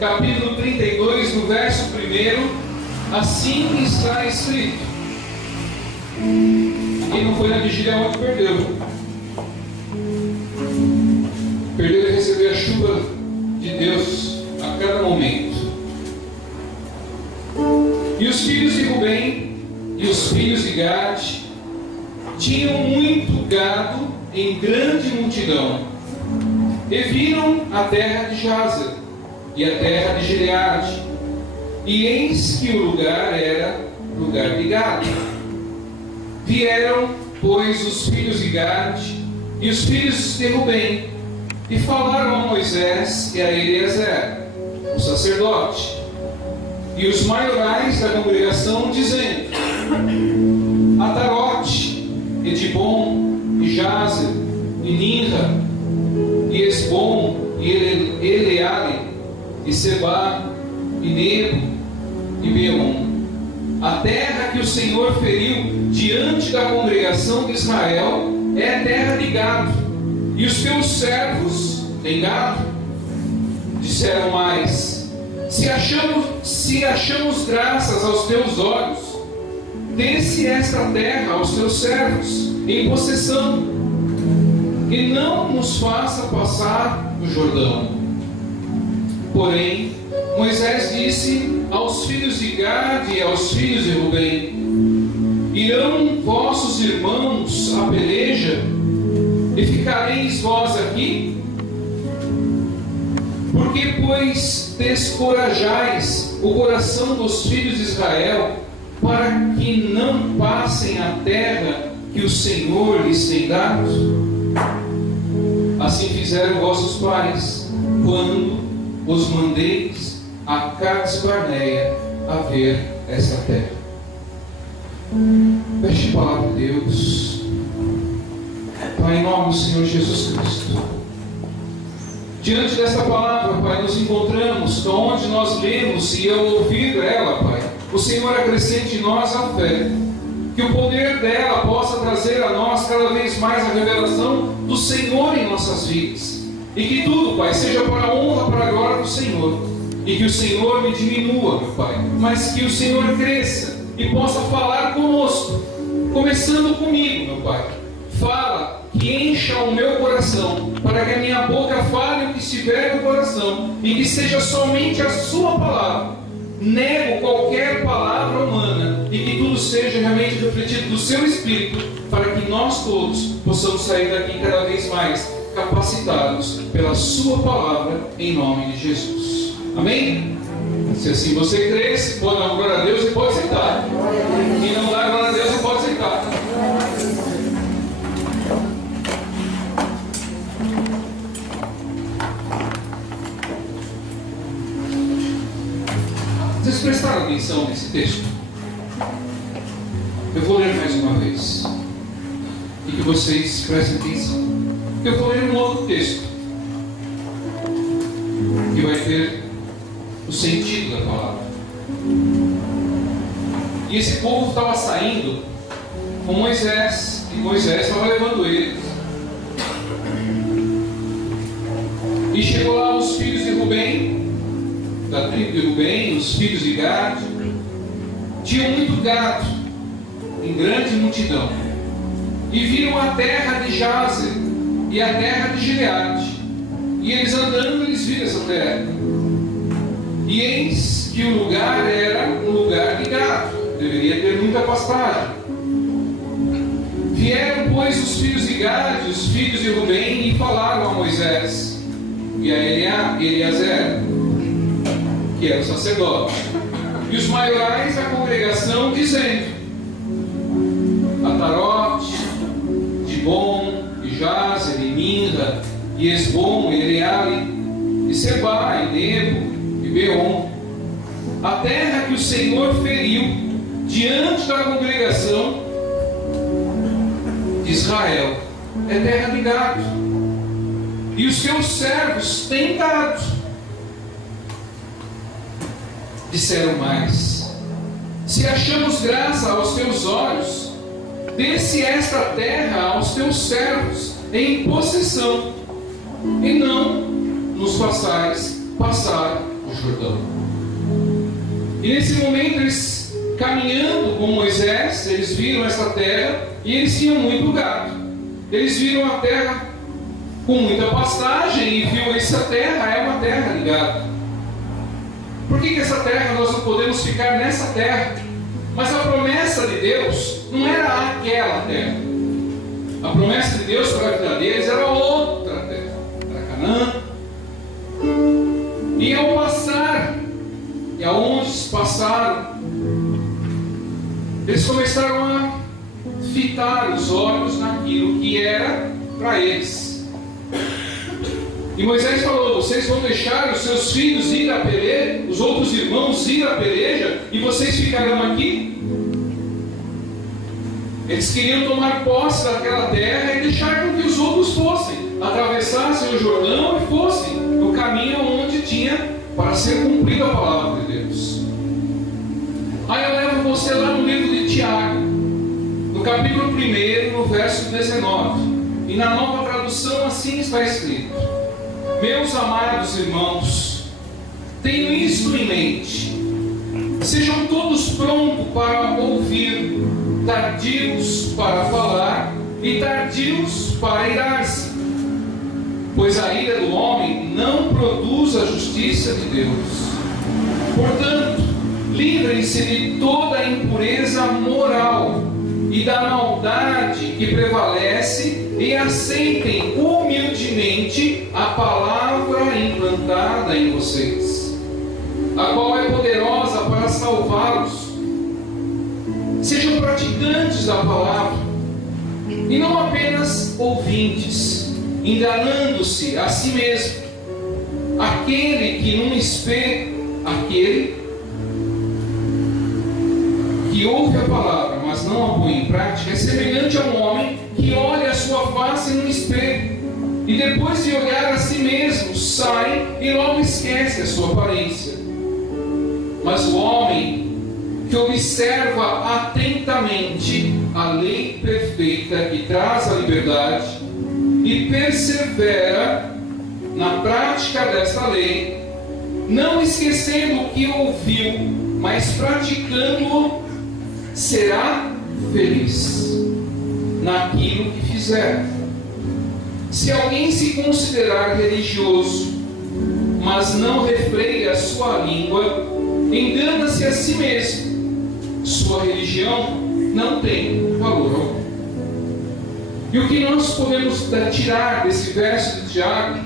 Capítulo 32, no verso 1, assim está escrito. Quem não foi na vigília ontem perdeu. Perdeu de receber a chuva de Deus a cada momento. E os filhos de Rubem e os filhos de Gade tinham muito gado em grande multidão, e viram a terra de Jazer e a terra de Gileade, e eis que o lugar era lugar de gado. Vieram, pois, os filhos de Gade e os filhos de Rubem, e falaram a Moisés e a Eliezer, o sacerdote, e os maiorais da congregação, dizendo: Atarote, e Dibon, e Jazer, e Ninra, e Esbom, e Eleale, e Seba, e Nebo, e Beon, a terra que o Senhor feriu diante da congregação de Israel é a terra de gado, e os teus servos têm gado. Disseram mais: se achamos graças aos teus olhos, dê-se esta terra aos teus servos em possessão, e não nos faça passar o Jordão. Porém, Moisés disse aos filhos de Gade e aos filhos de Rubem: irão vossos irmãos à peleja, e ficareis vós aqui? Porque, pois, descorajais o coração dos filhos de Israel, para que não passem a terra que o Senhor lhes tem dado? Assim fizeram vossos pais, quando os mandeis a Cades Barneia a ver essa terra. Feche a palavra de Deus. Pai, em nome do Senhor Jesus Cristo, diante desta palavra, Pai, nos encontramos onde nós lemos, e ao ouvir ela, Pai, o Senhor acrescente em nós a fé, que o poder dela possa trazer a nós cada vez mais a revelação do Senhor em nossas vidas. E que tudo, Pai, seja para a honra, para a glória do Senhor. E que o Senhor me diminua, meu Pai, mas que o Senhor cresça e possa falar conosco, começando comigo, meu Pai. Fala, que encha o meu coração, para que a minha boca fale o que estiver no coração, e que seja somente a sua palavra. Nego qualquer palavra humana, e que tudo seja realmente refletido do seu Espírito, para que nós todos possamos sair daqui cada vez mais capacitados pela sua palavra, em nome de Jesus. Amém? Se assim você cresce, pode dar glória a Deus e pode aceitar. Quem não dá glória a Deus, pode aceitar. Vocês prestaram atenção nesse texto? Eu vou ler mais uma vez, e que vocês prestem atenção. Eu vou ler um outro texto, que vai ter o sentido da palavra. E esse povo estava saindo com Moisés, e Moisés estava levando eles. E chegou lá os filhos de Rubem, da tribo de Rubem, os filhos de Gade, tinham muito gado, em grande multidão, e viram a terra de Jazer e a terra de Gileade, e eles andando, eles viram essa terra, e eis que o lugar era um lugar de gado, deveria ter muita pastagem. Vieram, pois, os filhos de Gade, os filhos de Rubem, e falaram a Moisés e a Eliezer, que era o sacerdote, e os maiorais da congregação, dizendo: Atarote, Dibon, e Jazer, e Ninra, e Esbom, e Eleale, e Seba, e Nebo, e Beon, a terra que o Senhor feriu diante da congregação de Israel é terra de gado, e os seus servos têm gado. Disseram mais: se achamos graça aos teus olhos, dê-se esta terra aos teus servos em possessão, e não nos façais passar o Jordão. E nesse momento eles, caminhando com Moisés, eles viram essa terra e eles tinham muito gado. Eles viram a terra com muita pastagem e viu essa terra é uma terra de gado. Por que essa terra nós não podemos ficar nessa terra? Mas a promessa de Deus não era aquela terra. A promessa de Deus para a vida deles era outra terra, era Canaã. E ao passar, e aonde passaram, eles começaram a fitar os olhos naquilo que era para eles. E Moisés falou: vocês vão deixar os seus filhos ir à peleja, os outros irmãos ir à peleja, e vocês ficarão aqui? Eles queriam tomar posse daquela terra e deixar com que os outros fossem, atravessassem o Jordão e fossem no caminho onde tinha para ser cumprida a palavra de Deus. Aí eu levo você lá no livro de Tiago, no capítulo 1, no verso 19. E na nova tradução assim está escrito: meus amados irmãos, tenham isto em mente, sejam todos prontos para ouvir, tardios para falar e tardios para irar-se, pois a ira do homem não produz a justiça de Deus. Portanto, livrem-se de toda a impureza moral e da maldade que prevalece e aceitem humildemente a palavra implantada em vocês, a qual é poderosa para salvá-los. Sejam praticantes da palavra e não apenas ouvintes, enganando-se a si mesmo. Aquele que ouve a palavra, mas não a põe em prática, é semelhante a um homem que olha a sua face no espelho e depois de olhar a si mesmo, sai e logo esquece a sua aparência. Mas o homem que observa atentamente a lei perfeita que traz a liberdade e persevera na prática desta lei, não esquecendo o que ouviu, mas praticando-o, será feliz naquilo que fizer. Se alguém se considerar religioso, mas não refreia a sua língua, engana-se a si mesmo. Sua religião não tem valor algum. E o que nós podemos tirar desse verso de Tiago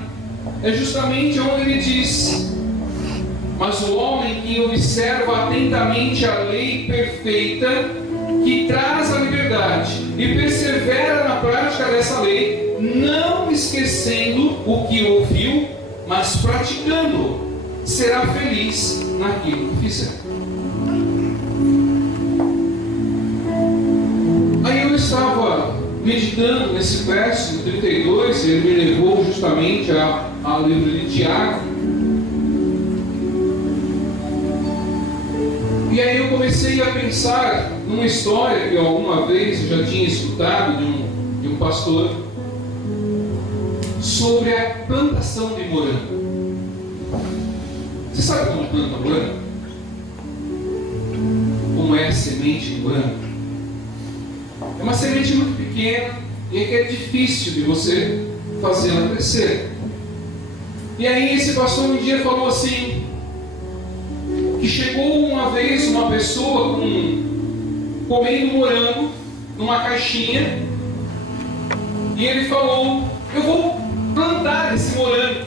é justamente onde ele diz: mas o homem que observa atentamente a lei perfeita que traz a liberdade e persevera na prática dessa lei, não esquecendo o que ouviu, mas praticando, será feliz naquilo que fizer. Aí eu estava meditando nesse verso, no 32, ele me levou justamente ao livro de Tiago. E aí eu comecei a pensar numa história que alguma vez eu já tinha escutado de um pastor sobre a plantação de morango. Você sabe como planta morango? Como é a semente de morango? É uma semente muito pequena e é difícil de você fazer ela crescer. E aí esse pastor um dia falou assim, que chegou uma vez uma pessoa comendo morango numa caixinha, e ele falou: eu vou plantar esse morango,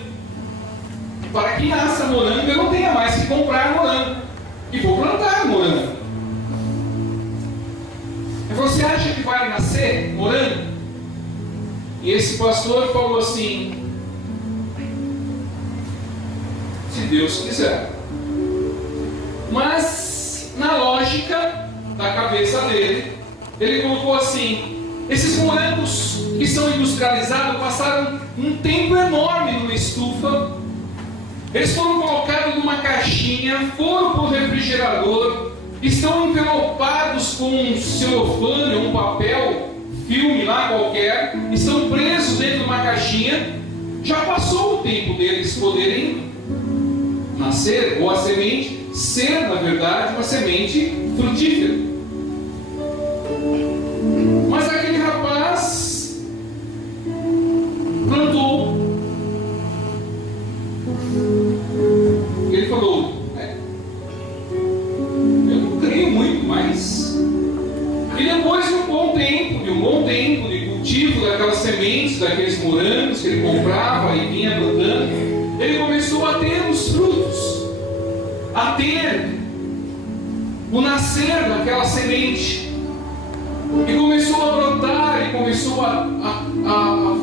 para que nasça morango eu não tenha mais que comprar morango, e vou plantar morango. Você acha que vai nascer morango? E esse pastor falou assim: se Deus quiser. Mas na lógica da cabeça dele, ele colocou assim: esses morangos que são industrializados passaram um tempo enorme numa estufa, eles foram colocados numa caixinha, foram para o refrigerador, estão envelopados com um celofane, um papel, filme lá qualquer, estão presos dentro de uma caixinha. Já passou o tempo deles poderem nascer, ou a semente ser, na verdade, uma semente frutífera. Mas aquele rapaz plantou. Ele falou: eu não creio muito, mas... E depois de um bom tempo de cultivo daquelas sementes, daqueles morangos que ele comprava e vinha plantando, ele começou a ter os frutos, a ter o nascer daquela semente, e começou a brotar, e começou a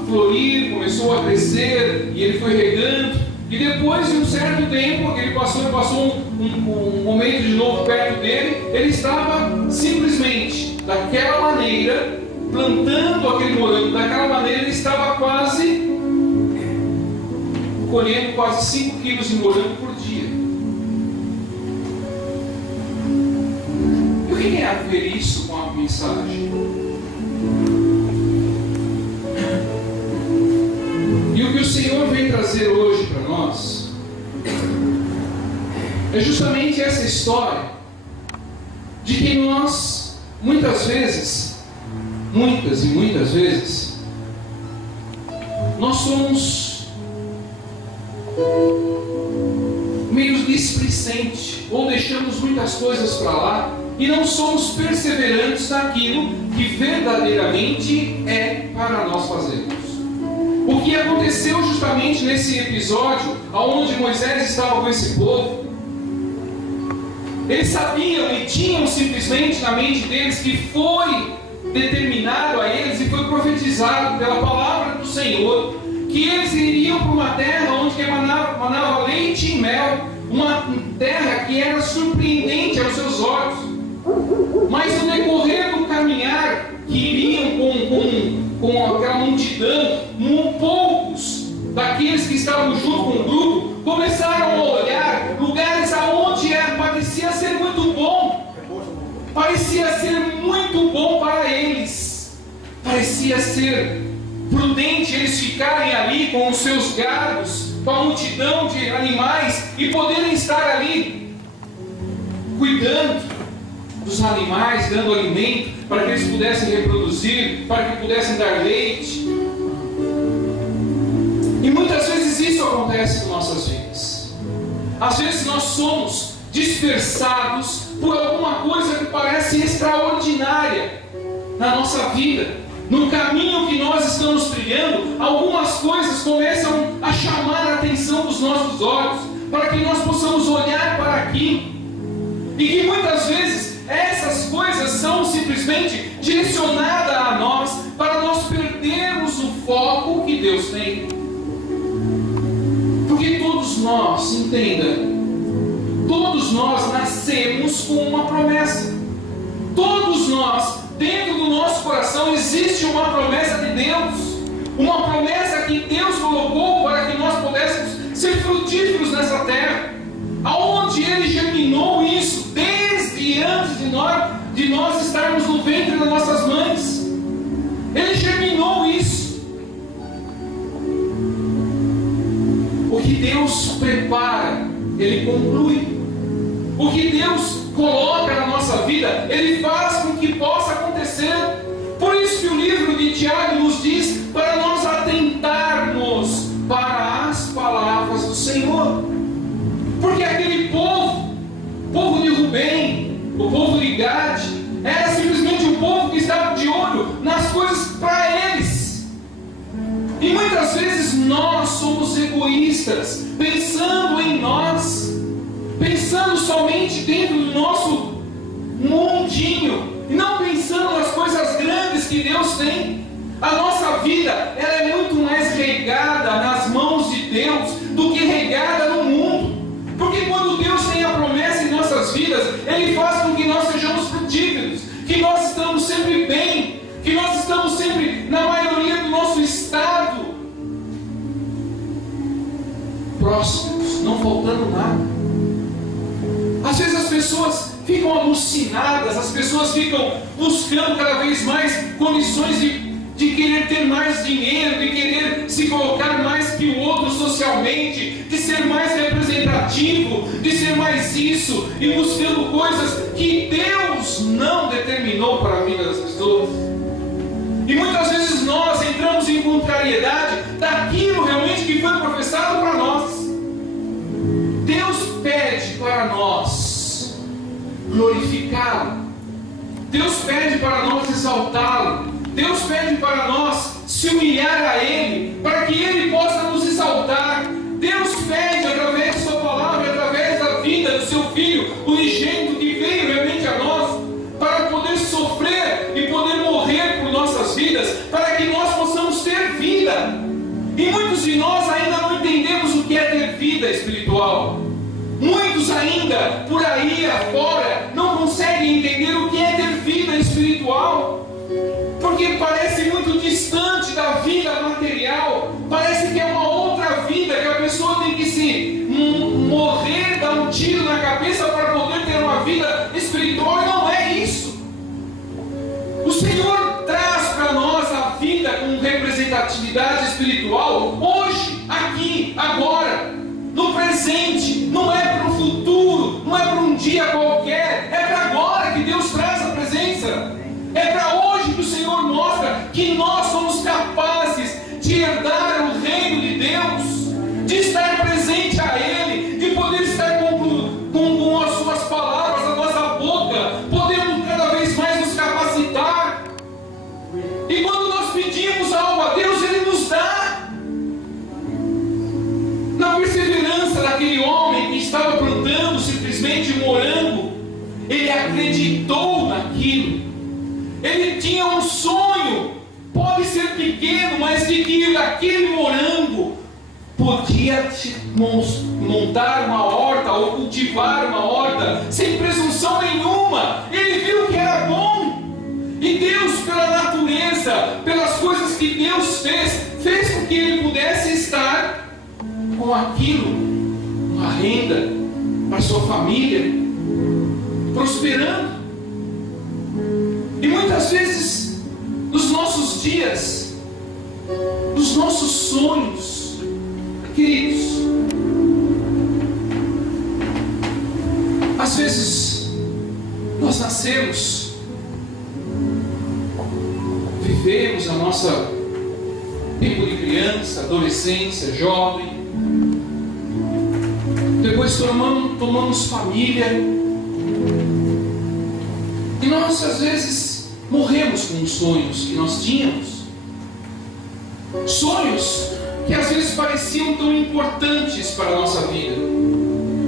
florir, começou a crescer, e ele foi regando. E depois de um certo tempo, ele passou um momento de novo perto dele, ele estava simplesmente daquela maneira, plantando aquele morango, daquela maneira ele estava quase colhendo quase 5 quilos de morango por dia. E o que tem a ver isso com a mensagem? E o que o Senhor vem trazer hoje para nós é justamente essa história de que nós, muitas e muitas vezes, nós somos meio displicentes, ou deixamos muitas coisas para lá e não somos perseverantes naquilo que verdadeiramente é para nós fazermos. O que aconteceu justamente nesse episódio, onde Moisés estava com esse povo, eles sabiam e tinham simplesmente na mente deles que foi determinado a eles e foi profetizado pela palavra do Senhor, que eles iriam para uma terra onde manava leite e mel, uma terra que era surpreendente aos seus olhos. Mas no decorrer do caminhar, que iriam com aquela multidão, poucos daqueles que estavam junto com o grupo começaram a olhar lugares aonde parecia ser muito bom, para eles, parecia ser prudente eles ficarem ali com os seus gados, com a multidão de animais, e poderem estar ali cuidando dos animais, dando alimento para que eles pudessem reproduzir, para que pudessem dar leite. E muitas vezes isso acontece em nossas vidas. Às vezes nós somos dispersados por alguma coisa que parece extraordinária na nossa vida. No caminho que nós estamos trilhando, algumas coisas começam a chamar a atenção dos nossos olhos, para que nós possamos olhar para aquilo. E que muitas vezes essas coisas são simplesmente direcionadas a nós, para nós perdermos o foco que Deus tem. Porque todos nós, entenda, todos nós nascemos com uma promessa. Todos nós, dentro do nosso coração, existe uma promessa de Deus. Uma promessa que Deus colocou para que nós pudéssemos ser frutíferos nessa terra. Aonde Ele germinou isso desde antes de nós estarmos no ventre das nossas mães. Ele germinou isso. O que Deus prepara, Ele conclui. O que Deus coloca na nossa vida, Ele faz com que possa acontecer. Por isso que o livro de Tiago nos diz para nós atentarmos para as palavras do Senhor. Porque aquele povo de Rubem, o povo de Gade, era simplesmente um povo que estava de olho nas coisas para eles. E muitas vezes nós somos egoístas, pensando em nós, pensando somente dentro do nosso mundinho, e não pensando nas coisas grandes que Deus tem. A nossa vida, ela é muito mais regada nas mãos de Deus do que regada no mundo. Porque quando Deus tem a promessa em nossas vidas, Ele faz com que nós sejamos frutíferos, que nós estamos sempre bem, que nós estamos sempre, na maioria do nosso estado, próximos, não faltando nada. Às vezes as pessoas ficam alucinadas, as pessoas ficam buscando cada vez mais condições de querer ter mais dinheiro, de querer se colocar mais que o outro. outros socialmente, de ser mais representativo, de ser mais isso, e buscando coisas que Deus não determinou para a vida das pessoas. E muitas vezes nós entramos em contrariedade daquilo realmente que foi professado para nós. Deus pede para nós glorificá-lo. Deus pede para nós exaltá-lo. Deus pede para nós se humilhar a Ele, para que Ele possa nos exaltar. Deus pede através de Sua palavra, através da vida do Seu Filho unigênito, que veio realmente a nós, para poder sofrer e poder morrer por nossas vidas, para que nós possamos ter vida. E muitos de nós ainda não entendemos o que é ter vida espiritual. Muitos ainda, por aí afora, não conseguem entender o que é ter vida espiritual, porque parece muito distante da vida material. Parece que é uma outra vida, que a pessoa tem que se morrer, dar um tiro na cabeça para poder ter uma vida espiritual, e não é isso. O Senhor traz para nós a vida com representatividade espiritual hoje, aqui, agora, no presente. Não é para o futuro, não é para um dia qualquer, é para agora que Deus traz a presença. É para hoje que o Senhor mostra que nós somos capazes de herdar o reino de Deus, de estar presente a Ele, de poder estar com as suas palavras, a nossa boca, podendo cada vez mais nos capacitar. E quando nós pedimos algo a Deus, Ele nos dá. Na perseverança daquele homem que estava plantando simplesmente morango, ele acreditou naquilo. Ele tinha um sonho, pode ser pequeno, mas de que aquele morango podia montar uma horta ou cultivar uma horta sem presunção nenhuma. Ele viu que era bom. E Deus, pela natureza, pelas coisas que Deus fez com que ele pudesse estar com aquilo, uma renda para sua família, prosperando. E muitas vezes, nos nossos dias, nos nossos sonhos, queridos, às vezes nós nascemos, vivemos a nossa tempo de criança, adolescência, jovem, depois tomamos família, e nós às vezes morremos com os sonhos que nós tínhamos, sonhos que às vezes pareciam tão importantes para a nossa vida,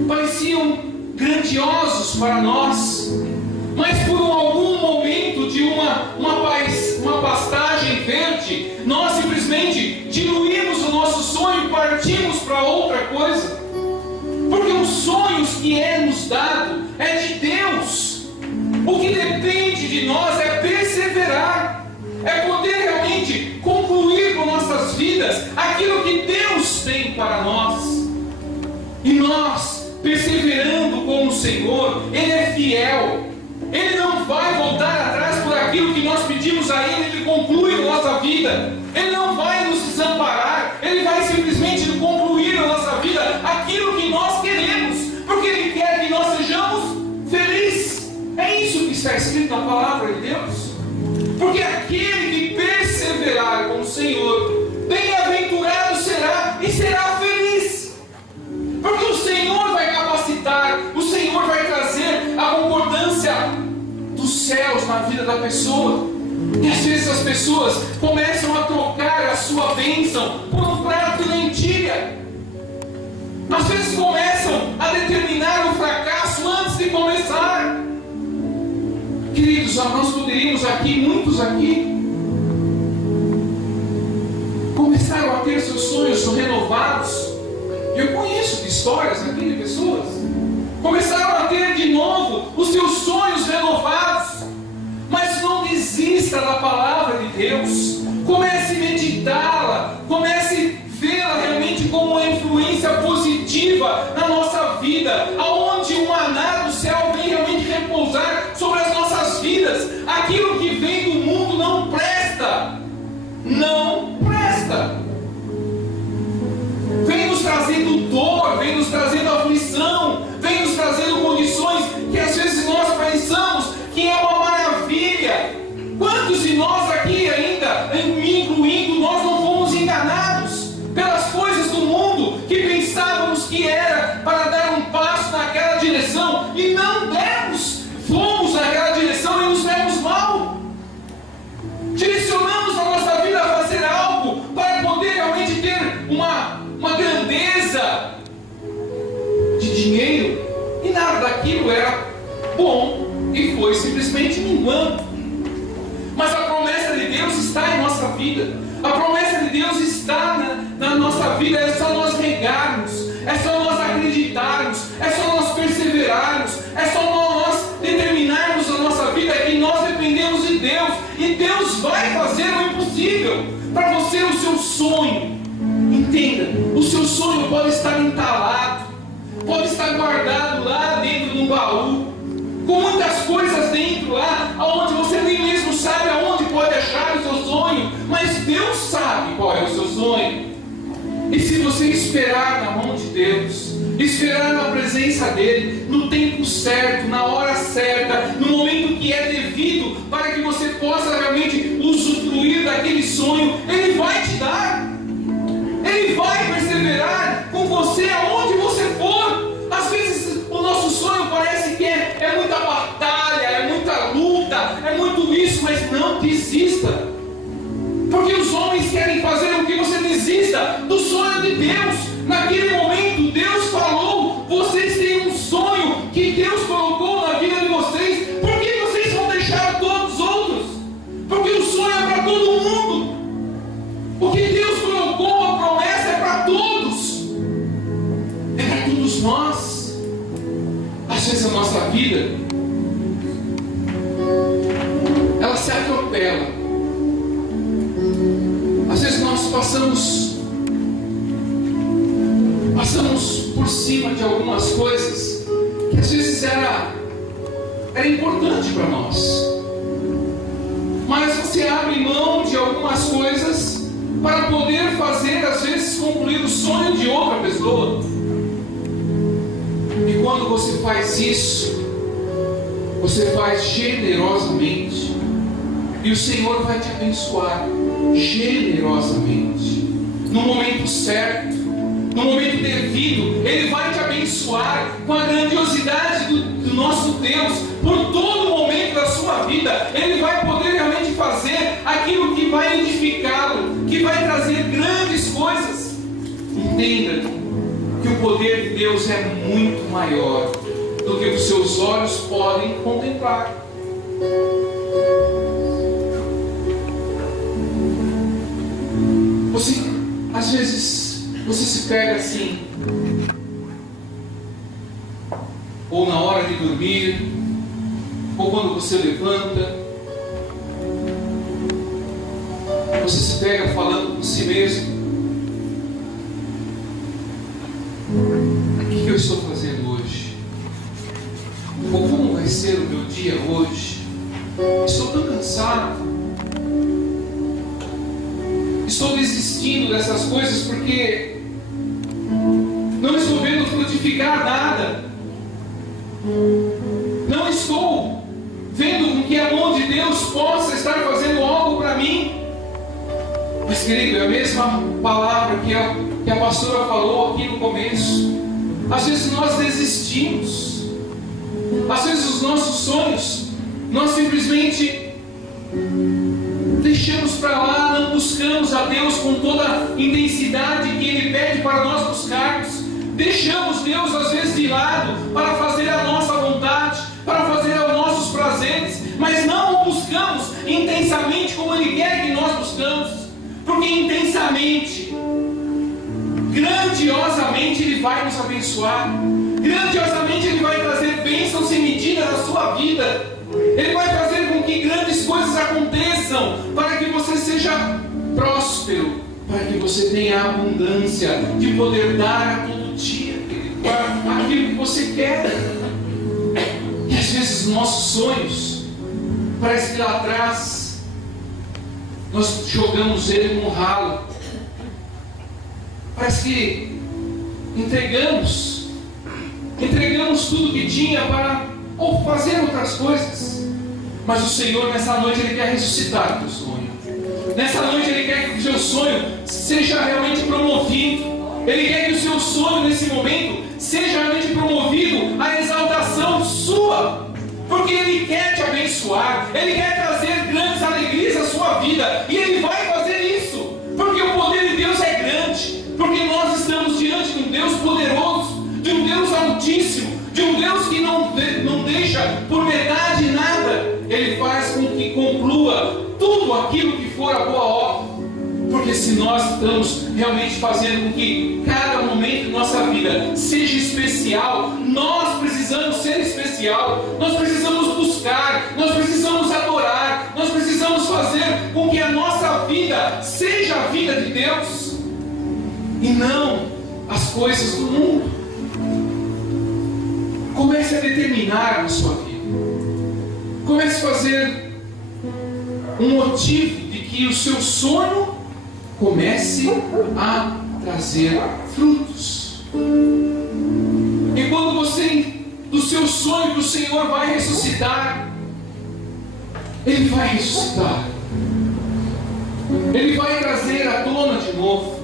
pareciam grandiosos para nós, mas por algum momento de uma pastagem verde, nós simplesmente diluímos o nosso sonho e partimos para outra coisa, porque os sonhos que é nos dado é de Deus. O que depende de nós é perseverar, é poder realmente concluir com nossas vidas aquilo que Deus tem para nós. E nós, perseverando com o Senhor, Ele é fiel. Ele não vai voltar atrás por aquilo que nós pedimos a Ele. Ele conclui a nossa vida. Ele não vai nos desamparar. Ele vai simplesmente concluir a nossa vida aquilo que nós queremos, porque Ele quer que nós sejamos felizes. É isso que está escrito na palavra de Deus. Porque aquele que perseverar com o Senhor, bem-aventurado será e será feliz. Porque o Senhor vai capacitar, o Senhor vai trazer a concordância dos céus na vida da pessoa. E às vezes as pessoas começam a trocar a sua bênção por um prato de lentilha. Às vezes começam a determinar o fracasso antes de começar. Queridos, nós poderíamos aqui, muitos aqui, começaram a ter seus sonhos renovados. Eu conheço de histórias aqui de pessoas começaram a ter de novo os seus sonhos renovados. Mas não desista da palavra de Deus. Comece a meditá-la, comece a vê-la realmente como uma influência positiva na nossa vida, aonde o maná do céu vem realmente repousar sobre as nossas vidas. Aquilo que vem do mundo não presta. Não presta. momento era bom e foi simplesmente minguando. Mas a promessa de Deus está em nossa vida. A promessa de Deus está na nossa vida. É só nós regarmos, é só nós acreditarmos, é só nós perseverarmos, é só nós determinarmos a nossa vida que nós dependemos de Deus. E Deus vai fazer o impossível para você, o seu sonho. Entenda, o seu sonho pode estar entalado, pode estar guardado lá dentro de um baú, com muitas coisas dentro lá, aonde você nem mesmo sabe aonde pode achar o seu sonho, mas Deus sabe qual é o seu sonho. E se você esperar na mão de Deus, esperar na presença dEle, no tempo certo, na hora certa, no momento que é devido, para que você possa realmente usufruir daquele sonho, Ele vai te dar. Ele vai perseverar com você aonde você for. Às vezes o nosso sonho parece que é muita batalha, é muita luta, é muito isso, mas não desista. Porque os homens querem fazer com que você desista do sonho de Deus. Naquele momento Deus falou, vocês têm um sonho que Deus colocou na vida de vocês. Por que vocês vão deixar todos os outros? Porque o sonho é para todo mundo. O que Deus colocou, a promessa é para todos. É para todos nós. Às vezes a nossa vida, ela se atropela. Às vezes nós passamos por cima de algumas coisas que às vezes era importante para nós. Mas você abre mão de algumas coisas para poder fazer, às vezes, concluir o sonho de outra pessoa. E quando você faz isso, você faz generosamente, e o Senhor vai te abençoar generosamente, no momento certo, no momento devido. Ele vai te abençoar com a grandiosidade do nosso Deus, por todo momento da sua vida. Ele vai poder realmente fazer aquilo que vai edificá-lo, que vai trazer grandes coisas. Entenda que o poder de Deus é muito maior do que os seus olhos podem contemplar. Às vezes você se pega assim, ou na hora de dormir, ou quando você levanta, você se pega falando com si mesmo: o que eu estou fazendo hoje? Ou como vai ser o meu dia hoje? Estou tão cansado. Estou desistindo dessas coisas porque não estou vendo frutificar nada. Não estou vendo com que a mão de Deus possa estar fazendo algo para mim. Mas, querido, é a mesma palavra que a pastora falou aqui no começo. Às vezes nós desistimos. Às vezes os nossos sonhos, nós simplesmente deixamos para lá, não buscamos a Deus com toda a intensidade que Ele pede para nós buscarmos. Deixamos Deus às vezes de lado para fazer a nossa vontade, para fazer os nossos prazeres, mas não o buscamos intensamente como Ele quer que nós buscamos. Porque intensamente, grandiosamente Ele vai nos abençoar, grandiosamente Ele vai trazer bênçãos sem medida na sua vida. Ele vai fazer com que grandes coisas aconteçam, para que você seja próspero, para que você tenha a abundância de poder dar a todo dia aquilo que você quer. E às vezes os nossos sonhos, parece que lá atrás nós jogamos ele no ralo. Parece que entregamos tudo que tinha para ou fazer outras coisas. Mas o Senhor nessa noite Ele quer ressuscitar o teu sonho. Nessa noite Ele quer que o seu sonho seja realmente promovido. Ele quer que o seu sonho nesse momento seja realmente promovido à exaltação sua. Porque Ele quer te abençoar, Ele quer trazer grandes alegrias à sua vida. E Ele vai fazer isso, porque o poder de Deus é grande. Porque nós estamos diante de um Deus poderoso, de um Deus altíssimo, de um Deus que não deixa por metade nada. Ele faz com que conclua tudo aquilo que for a boa obra. Porque se nós estamos realmente fazendo com que cada momento de nossa vida seja especial, nós precisamos ser especial, nós precisamos buscar, nós precisamos adorar, nós precisamos fazer com que a nossa vida seja a vida de Deus e não as coisas do mundo. Comece a determinar na sua vida, comece a fazer um motivo de que o seu sonho comece a trazer frutos. E quando você, do seu sonho que o Senhor vai ressuscitar, Ele vai ressuscitar, Ele vai trazer à tona de novo.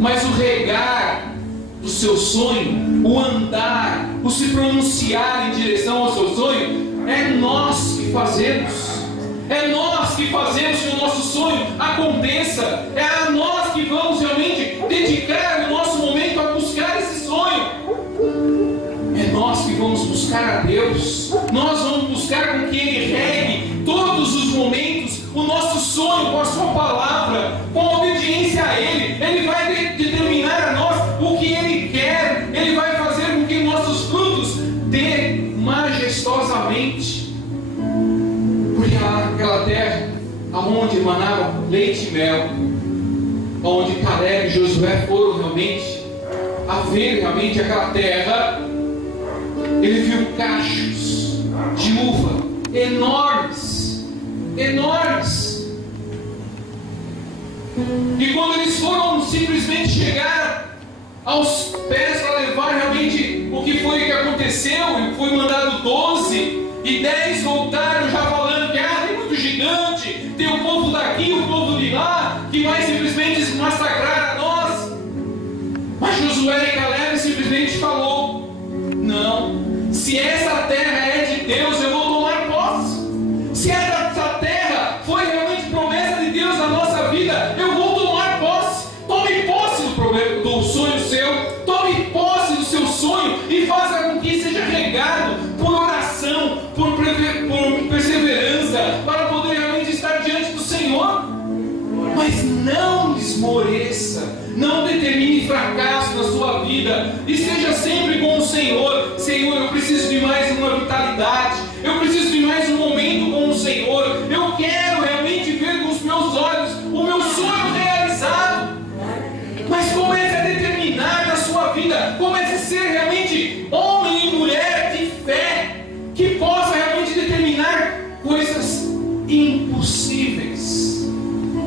Mas o regar do seu sonho, o andar, o se pronunciar em direção ao seu sonho, é nós que fazemos. É nós que fazemos que o nosso sonho aconteça. É a nós que vamos realmente dedicar o nosso momento a buscar esse sonho. É nós que vamos buscar a Deus. Nós vamos buscar com que Ele regue todos os momentos o nosso sonho com a sua palavra, com a obediência a Ele. Ele vai determinar a nós o que Ele quer. Ele vai fazer com que nossos frutos dê majestosamente. Porque aquela terra onde emanava leite e mel, onde Caleb e Josué foram realmente a ver realmente aquela terra, ele viu cachos de uva enormes, enormes. E quando eles foram simplesmente chegar aos pés para levar realmente o que foi que aconteceu, foi mandado 12, e 10 voltaram já falando que tem muito gigante, tem o povo daqui, o povo de lá, que vai simplesmente massacrar a nós. Mas Josué e Caleb simplesmente falou: não, se essa terra é de Deus, eu vou tomar posse. Se essa terra foi realmente promessa de Deus na nossa vida, eu vou tomar posse. Tome posse do sonho seu, tome posse do seu sonho e faça com que seja regado por oração, por perseverança, para poder realmente estar diante do Senhor. Mas não esmoreça, não determine fracasso na sua vida, e seja sempre com o Senhor. Senhor, eu preciso de mais uma vitalidade, eu preciso de mais um momento com o Senhor, eu quero realmente ver com os meus olhos o meu sonho realizado. Mas comece a determinar na sua vida, comece a ser realmente homem e mulher de fé, que possa realmente determinar coisas impossíveis,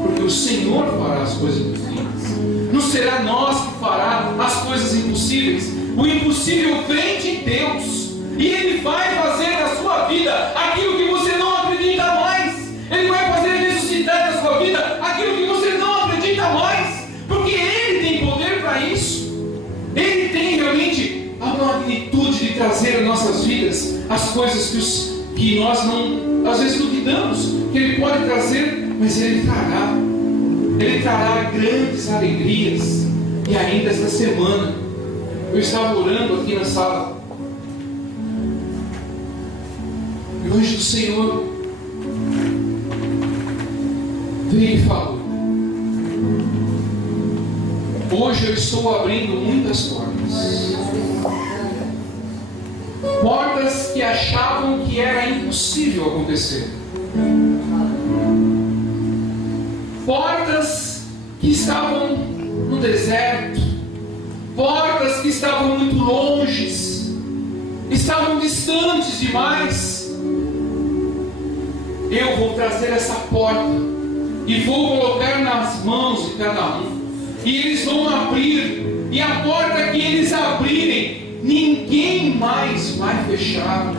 porque o Senhor fará as coisas impossíveis. Não será nós que fará as coisas impossíveis. O impossível vem de Deus, e Ele vai fazer na sua vida aquilo que você não acredita mais. Ele vai fazer ressuscitar na sua vida aquilo que você não acredita mais, porque Ele tem poder para isso. Ele tem realmente a magnitude de trazer às nossas vidas as coisas que nós não, às vezes, duvidamos que Ele pode trazer, mas Ele trará. Ele trará grandes alegrias. E ainda esta semana eu estava orando aqui na sala, e o anjo do Senhor veio e falou: hoje eu estou abrindo muitas portas, portas que achavam que era impossível acontecer, portas que estavam no deserto, portas que estavam muito longes, estavam distantes demais. Eu vou trazer essa porta e vou colocar nas mãos de cada um, e eles vão abrir, e a porta que eles abrirem, ninguém mais vai fechar.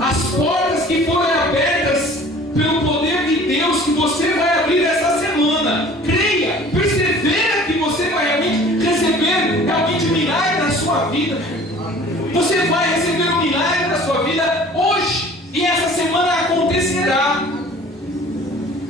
As portas que forem abertas pelo poder de Deus, que você vai abrir essa semana, creia, persevera, que você vai realmente receber realmente um milagre na sua vida. Você vai receber um milagre na sua vida hoje, e essa semana acontecerá.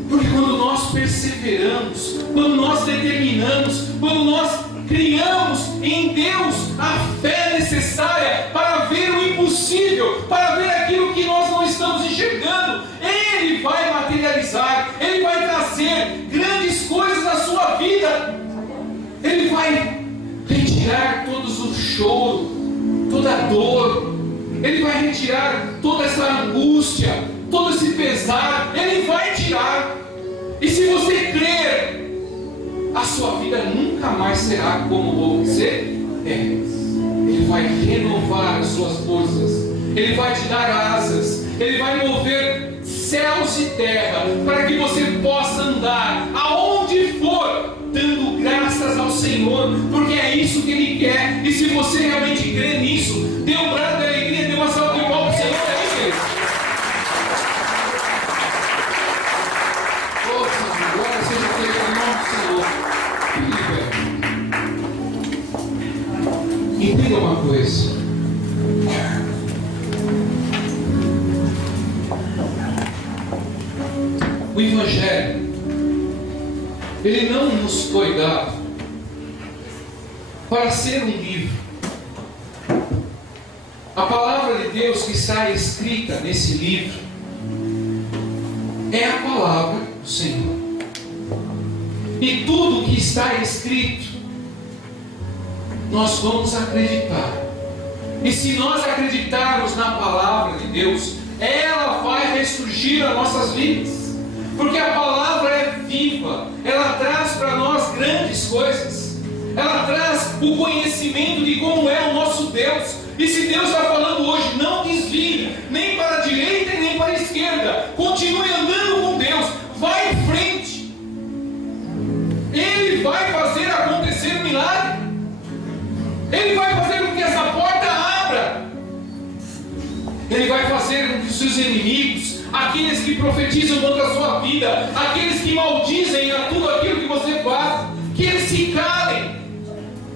Porque quando nós perseveramos, quando nós determinamos, quando nós criamos em Deus a fé necessária para ver o impossível impossível, para ver aquilo que nós não estamos enxergando. Ele vai materializar, Ele vai trazer grandes coisas na sua vida. Ele vai retirar todos o choro, toda a dor. Ele vai retirar toda essa angústia, todo esse pesar. Ele vai tirar. E se você crer, a sua vida nunca mais será como você é. Ele vai renovar as suas forças. Ele vai te dar asas. Ele vai mover céus e terra para que você possa andar aonde for, dando graças ao Senhor, porque é isso que Ele quer. E se você realmente crê nisso, dê um brado de alegria, dê uma salva de palmas para o Senhor. É isso, igreja. Oh, Senhor, glória seja feita em nome do Senhor. Entenda uma coisa. O Evangelho, ele não nos foi dado para ser um livro. A palavra de Deus que está escrita nesse livro é a palavra do Senhor. E tudo que está escrito, nós vamos acreditar. E se nós acreditarmos na palavra de Deus, ela vai ressurgir as nossas vidas. Porque a palavra é viva, ela traz para nós grandes coisas, ela traz o conhecimento de como é o nosso Deus. E se Deus está falando hoje, não desvie, nem para a direita e nem para a esquerda, continue andando com Deus, vai em frente, Ele vai fazer acontecer um milagre, Ele vai fazer com que essa porta abra, Ele vai fazer com que os seus inimigos, aqueles que profetizam contra a sua vida, aqueles que maldizem a tudo aquilo que você faz, que eles se calem.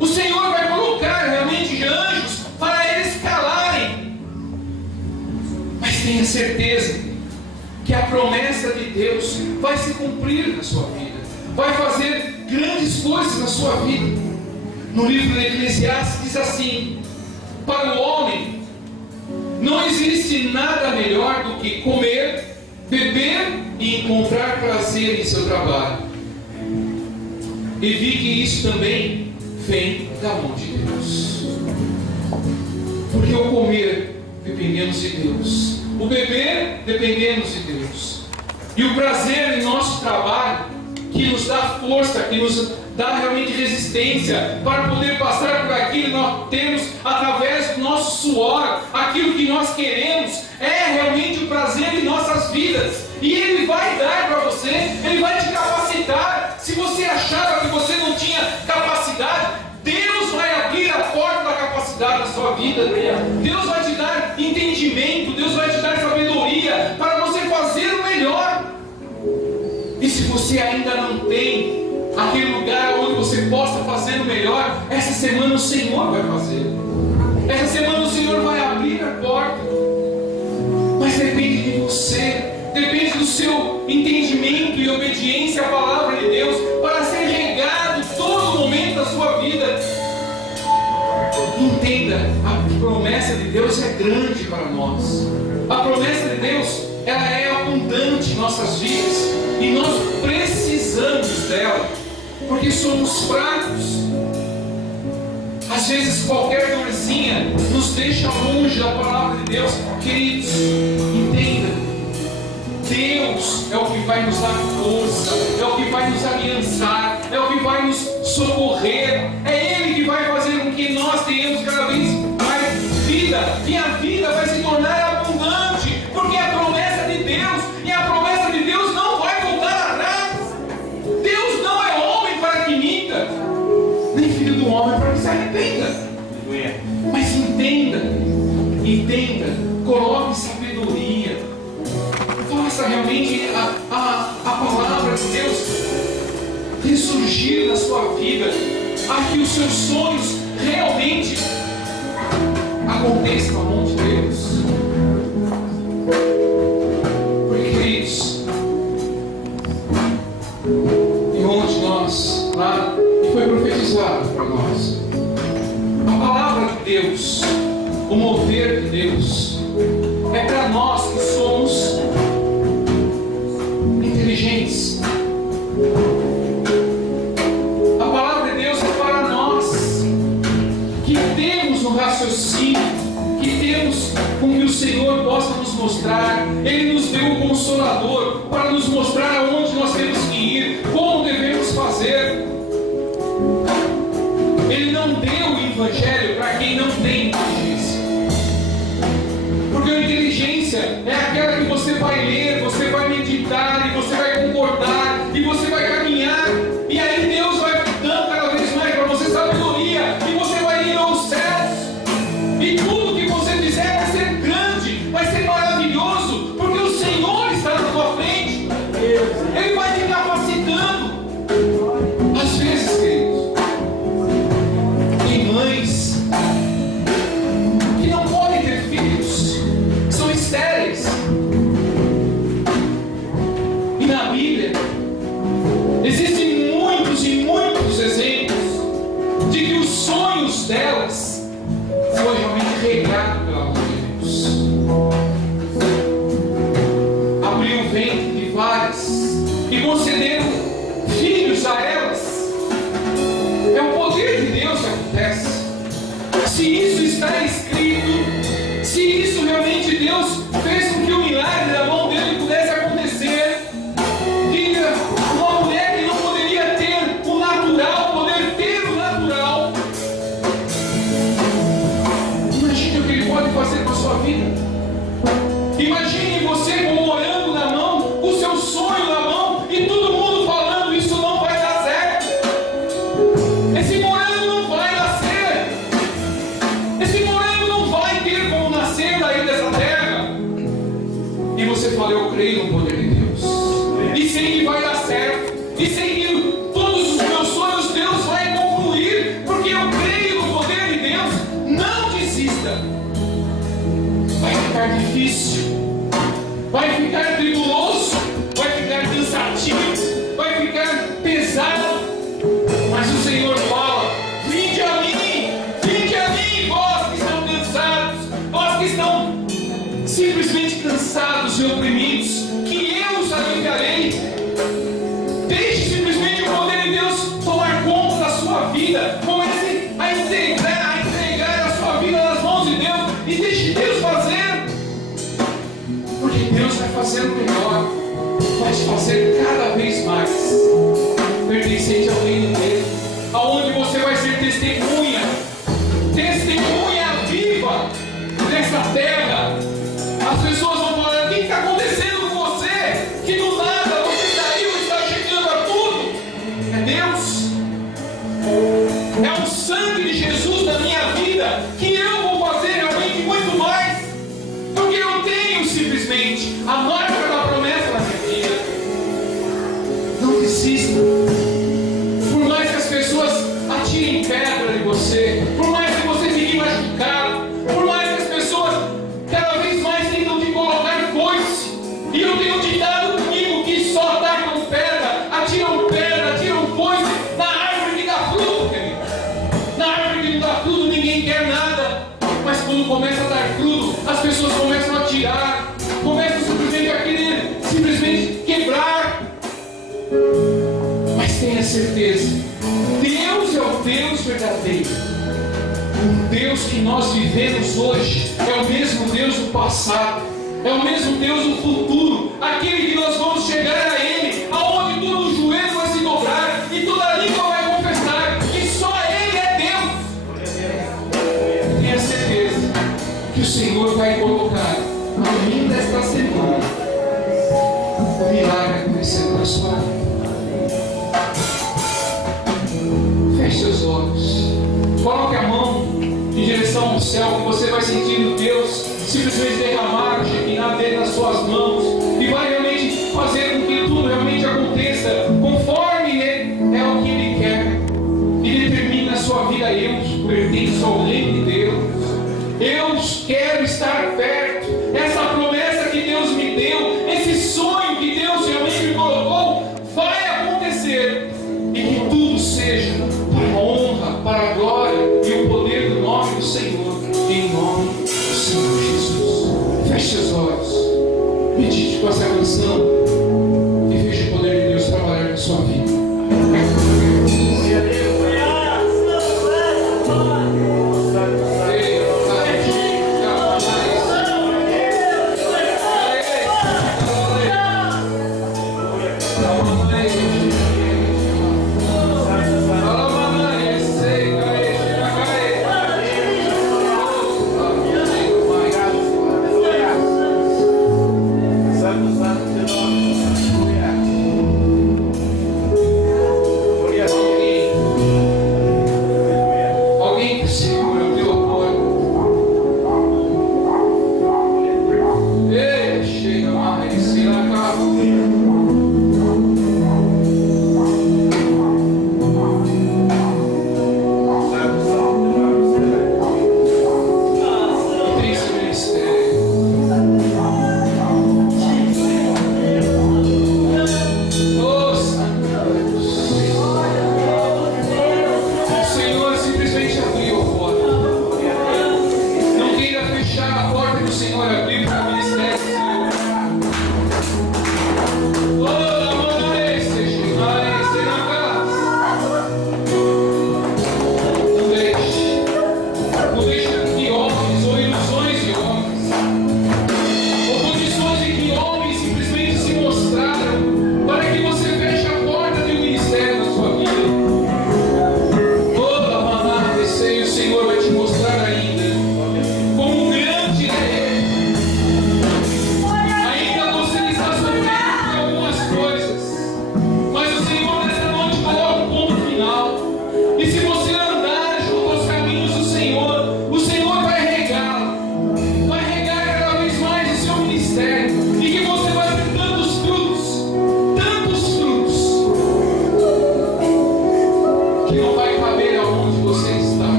O Senhor vai colocar realmente anjos para eles calarem. Mas tenha certeza que a promessa de Deus vai se cumprir na sua vida, vai fazer grandes coisas na sua vida. No livro de Eclesiastes diz assim: para o homem não existe nada melhor do que comer, beber e encontrar prazer em seu trabalho. E vi que isso também vem da mão de Deus. Porque o comer dependemos de Deus, o beber dependemos de Deus, e o prazer em nosso trabalho, que nos dá força, que nos dá realmente resistência para poder passar por aquilo que nós temos através do nosso suor, aquilo que nós queremos, é realmente o prazer em nossas vidas. E Ele vai dar para você, Ele vai te capacitar. Se você achava que você não tinha capacidade, Deus vai abrir a porta da capacidade na sua vida. Deus vai te dar entendimento, Deus vai te dar sabedoria para você fazer o melhor. E se você ainda não tem aquele lugar onde você possa fazer o melhor, essa semana o Senhor vai fazer. Essa semana o Senhor vai abrir a porta. Mas depende de você, depende do seu entendimento e obediência à palavra de Deus para ser regado todo momento da sua vida. Entenda, a promessa de Deus é grande para nós. A promessa de Deus, ela é abundante em nossas vidas e nós precisamos dela, porque somos fracos. Às vezes qualquer dorzinha nos deixa longe da palavra de Deus. Queridos, entenda, Deus é o que vai nos dar força, é o que vai nos aliançar, é o que vai nos socorrer, é Ele que vai fazer com que nós tenhamos cada vez mais vida, e a vida vai se tornar abundante, porque é a promessa de Deus, e a promessa de Deus não vai voltar atrás. Deus não é homem para que minta, nem filho do homem para que se arrependa. Mas entenda, coloque sabedoria, faça realmente a palavra de Deus ressurgir na sua vida, a que os seus sonhos realmente aconteçam na mão de Deus. Porque, queridos, e onde nós, lá, e foi profetizado para nós, a palavra de Deus, o mover de Deus. É para nós que somos inteligentes. A palavra de Deus é para nós que temos um raciocínio, que temos com que o Senhor possa nos mostrar. Ele nos deu um Consolador para nos mostrar aonde nós temos que ir, como devemos fazer. Ele não deu o Evangelho para quem não tem inteligência. Porque a inteligência é aquela que você vai ler, você vai meditar, e você vai concordar, e você vai caminhar, e aí Deus vai dando cada vez mais para você sabedoria, e você vai ir aos céus, e tudo que você fizer vai ser grande, vai ser maravilhoso, porque o Senhor está na tua frente. Ele vai te capacitando. Às vezes, queridos, tem mães que não podem ter filhos, são estéreis. E na Bíblia existem muitos e muitos exemplos de que os sonhos delas foi realmente regado pelo amor de Deus. Abriu o ventre de várias e concederam filhos a elas. É o poder de Deus que acontece. Se isso está escrito, se isso realmente Deus fez com que o milagre da mão dele pudesse acontecer, de uma mulher que não poderia ter o natural, poder ter o natural, imagine o que ele pode fazer com a sua vida. Imagine você com um morango na mão, o seu sonho na mão, e todo mundo falando: isso não vai dar certo, esse morango não vai nascer, esse morango não vai ter como nascer daí dessa terra. E você fala: eu creio no poder de Deus, e sei que vai dar certo, e sei que todos os meus sonhos Deus vai concluir, porque eu creio no poder de Deus. Não desista. Vai ficar difícil, vai ficar tribuloso, vai ficar cansativo, vai ficar pesado, mas o Senhor fala: vinde a mim, vós que estão cansados, vós que estão simplesmente cansados e oprimidos, que eu os aliviarei. Deixe simplesmente o poder de Deus tomar conta da sua vida. Comece a entregar a sua vida nas mãos de Deus, e deixe Deus fazer, porque Deus vai fazer o melhor, vai te fazer cada vez mais pertencente ao reino dele, aonde você vai ser testemunha viva nessa terra. As pessoas vão falar: o que está acontecendo com você? Que do nada você saiu e está chegando a tudo. É Deus, é o sangue de Jesus na minha vida, que eu vou fazer realmente muito mais, porque eu tenho simplesmente a marca da promessa na minha vida. Não desista. Por mais que as pessoas atirem pedra em você, por mais que você fique machucado, por mais que as pessoas cada vez mais tentam te colocar coice, e eu tenho ditado comigo que só tacam pedra, atiram coice na árvore que dá fruto, querido. Na árvore que não dá fruto ninguém quer nada, mas quando começa a dar fruto, as pessoas começam a tirar, começam simplesmente a querer simplesmente quebrar. Mas tenha certeza, Deus é o Deus verdadeiro. O Deus que nós vivemos hoje é o mesmo Deus do passado, é o mesmo Deus do futuro, aquele que nós vamos chegar a Ele, aonde todo o joelho vai se dobrar e toda língua vai confessar que só Ele é Deus. Tenha certeza que o Senhor vai colocar no fim desta semana o milagre acontecendo na sua vida. Feche seus olhos, coloque a mão em direção ao céu, que você vai sentindo Deus simplesmente derramar o Shekinah dele nas suas mãos, e vai realmente fazer com que tudo realmente aconteça conforme é o que Ele quer, e determine na sua vida: eu pertenço ao reino de Deus, eu quero estar perto. Essa promessa que Deus me deu, esse sonho que Deus realmente me colocou, vai acontecer, e que tudo seja para a honra, para a glória e o poder do nome do Senhor, em nome de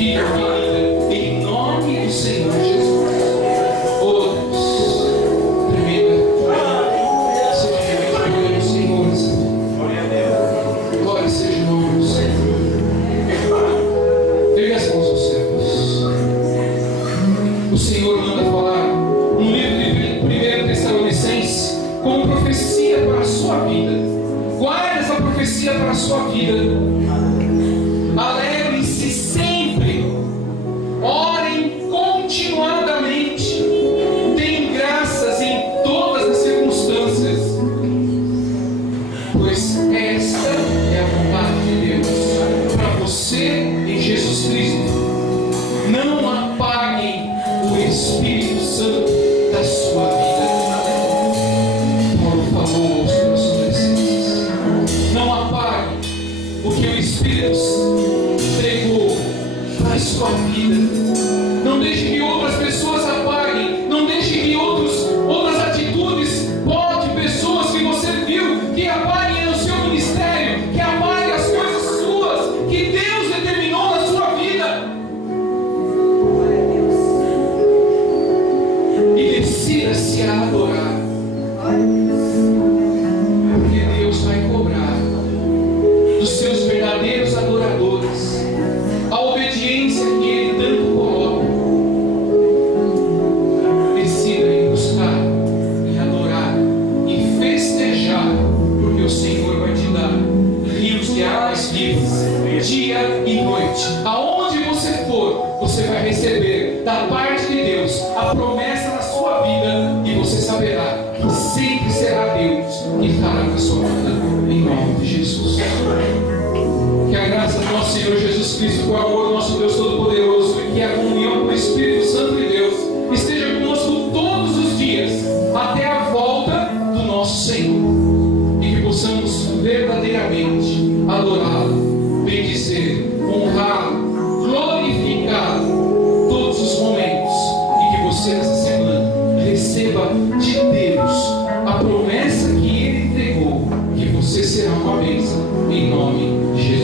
filho, querida, em nome do Senhor Jesus. Oh Deus, tremenda, seja Senhor, Senhor. Glória seja o nome do Senhor. Ergue as mãos aos céus. O Senhor manda falar no livro de 1 Tessalonicenses como profecia para a sua vida. Guarde essa profecia para a sua vida. Alegrem-se sempre, orem continuadamente, deem graças em todas as circunstâncias, pois esta é a vontade de Deus para você em Jesus Cristo. Não apaguem o Espírito Santo da sua vida. Paulo falou aos Tessalonicenses: não apaguem o que o Espírito entregou para a sua vida. Não deixe que outras pessoas apaguem. Não deixe que outras atitudes, pessoas que você viu, que apaguem o seu ministério, que apaguem as coisas suas, que Deus determinou na sua vida. E decida-se a adorar, porque Deus vai cobrar dos seus verdadeiros adoradores a obediência que Ele tanto coloca. Decida em buscar, em adorar, em festejar, porque o Senhor vai te dar rios de águas vivas, dia e noite. Aonde você for, você vai receber da parte de Deus a promessa na sua vida, e você saberá que sempre será Deus que estará na sua vida, em nome de Jesus. Que a graça do nosso Senhor Jesus Cristo, o amor do nosso Deus Todo-Poderoso e que a comunhão com o Espírito Santo de Deus esteja conosco todos os dias, até a volta do nosso Senhor, e que possamos verdadeiramente adorá-lo, bendizer, honrá-lo, glorificá-lo todos os momentos, e que você nessa semana receba de Deus a promessa que Ele entregou, que você será uma bênção, em nome de Jesus.